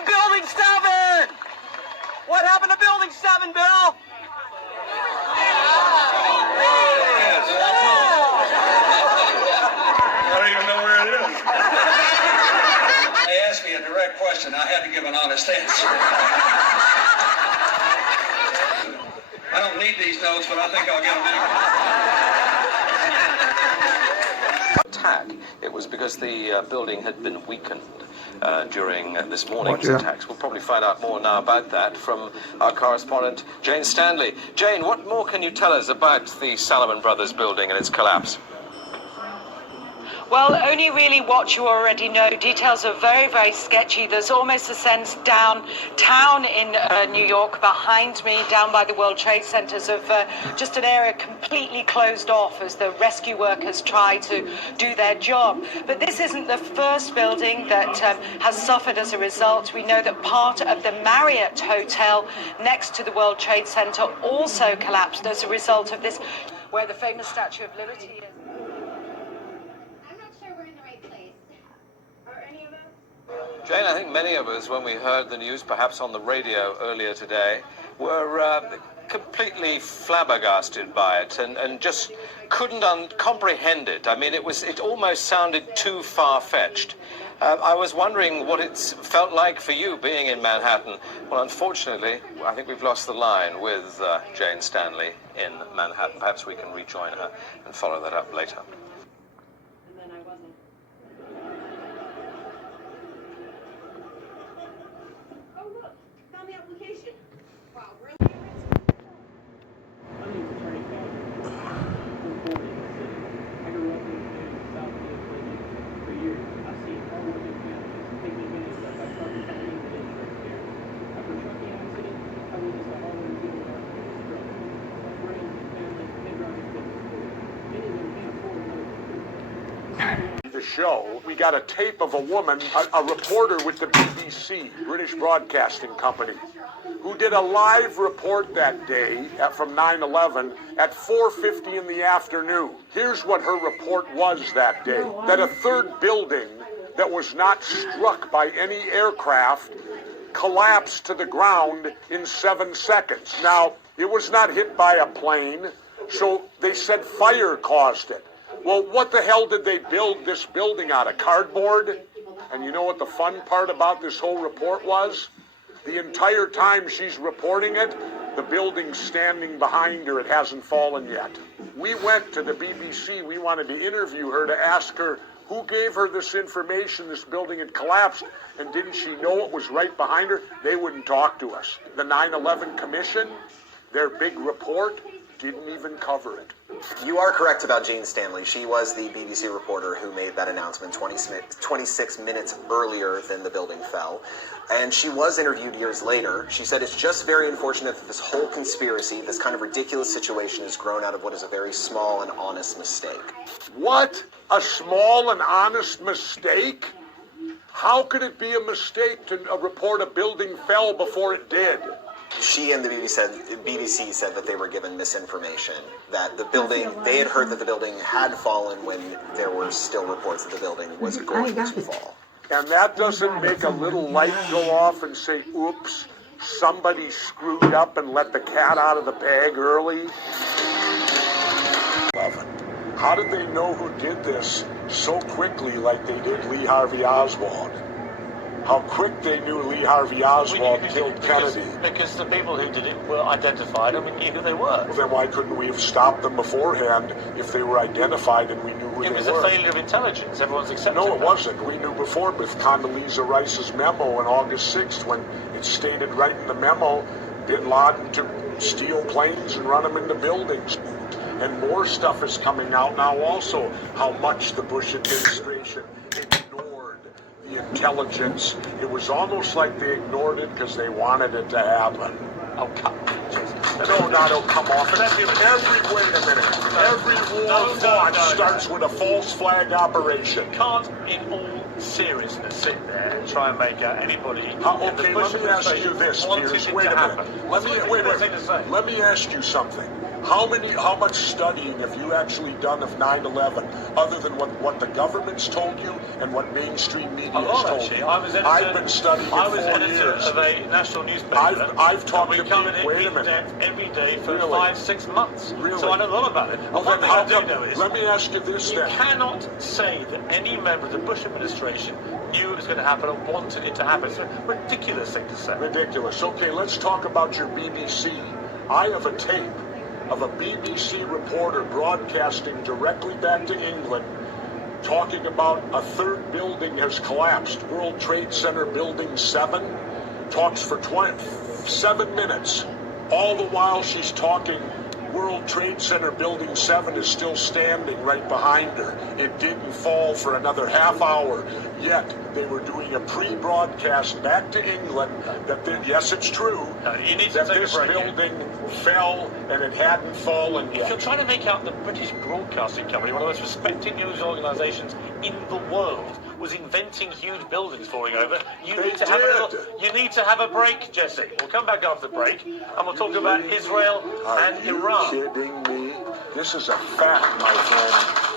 to Building 7? What happened to Building 7, Bill? I don't even know where it is. They asked me a direct question. I had to give an honest answer. I don't need these notes, but I think I'll get them anyway. Attack. It was because the building had been weakened during this morning's attacks. We'll probably find out more now about that from our correspondent, Jane Stanley. Jane, what more can you tell us about the Salomon Brothers building and its collapse? Well, only really what you already know. Details are very, very sketchy. There's almost a sense downtown in New York, behind me, down by the World Trade Centers, of just an area completely closed off as the rescue workers try to do their job. But this isn't the first building that has suffered as a result. We know that part of the Marriott Hotel next to the World Trade Center also collapsed as a result of this, where the famous Statue of Liberty is. Jane, I think many of us, when we heard the news, perhaps on the radio earlier today, were completely flabbergasted by it and just couldn't comprehend it. I mean, it almost sounded too far-fetched. I was wondering what it's felt like for you being in Manhattan. Well, unfortunately, I think we've lost the line with Jane Stanley in Manhattan. Perhaps we can rejoin her and follow that up later. The show, we got a tape of a woman, a reporter with the BBC, British Broadcasting Company, who did a live report that day from 9/11 at 4:50 in the afternoon. Here's what her report was that day: that a third building that was not struck by any aircraft collapsed to the ground in 7 seconds. Now, it was not hit by a plane, so they said fire caused it. Well, what the hell did they build this building out of? Cardboard? And you know what the fun part about this whole report was? The entire time she's reporting it, the building's standing behind her. It hasn't fallen yet. We went to the BBC. We wanted to interview her to ask her who gave her this information this building had collapsed, and didn't she know it was right behind her? They wouldn't talk to us. The 9/11 Commission, their big report, didn't even cover it. You are correct about Jane Stanley. She was the BBC reporter who made that announcement 26 minutes earlier than the building fell. And she was interviewed years later. She said it's just very unfortunate that this whole conspiracy, this kind of ridiculous situation, has grown out of what is a very small and honest mistake. What? A small and honest mistake? How could it be a mistake to report a building fell before it did? She and the BBC said that they were given misinformation, that the building, they had heard that the building had fallen when there were still reports that the building was going to fall. And that doesn't make a little light go off and say, oops, somebody screwed up and let the cat out of the bag early? How did they know who did this so quickly like they did Lee Harvey Oswald? How quick they knew Lee Harvey Oswald killed Kennedy. Because the people who did it were identified and we knew who they were. Well, then why couldn't we have stopped them beforehand if they were identified and we knew who they were? It was a failure of intelligence. Everyone's accepted No, it wasn't. We knew before with Condoleezza Rice's memo on August 6th when it stated right in the memo, bin Laden to steal planes and run them into buildings. And more stuff is coming out now also, how much the Bush administration ignored the intelligence. It was almost like they ignored it because they wanted it to happen. Oh, come on. No, come off. Wait a minute. Every war thought starts with a false flag operation. You can't, in all seriousness, sit there and try and make out anybody. Okay, let me ask you this, Piers. Wait a minute. Let me ask you something. How much studying have you actually done of 9/11, other than what the government's told you and what mainstream media A lot, has told actually. you? I was editor, I've been studying it I was 4 editor years. of a national newspaper. I've talked to and we covered people. it Wait a in minute. depth every day for Really? 5-6 months. Really? So I know a lot about it. Well, And one then thing how I do come? know is Let me ask you this you then. cannot say that any member of the Bush administration knew it was going to happen or wanted it to happen. It's a ridiculous thing to say. Ridiculous. Okay, let's talk about your BBC. I have a tape of a BBC reporter broadcasting directly back to England, talking about a third building has collapsed. World Trade Center Building 7 talks for 7 minutes. All the while she's talking, World Trade Center Building 7 is still standing right behind her. It didn't fall for another half hour. Yet they were doing a pre-broadcast back to England that yes, it's true, You need to that take a this break here. building fell and it hadn't fallen If you're yet. trying to make out the British Broadcasting Company, one of the most respected news organisations in the world, was inventing huge buildings falling over, you They need to have a did. you need to have a break, Jesse. We'll come back after the break, and we'll talk about Israel Are and you Iran. kidding me? This is a fact, my friend.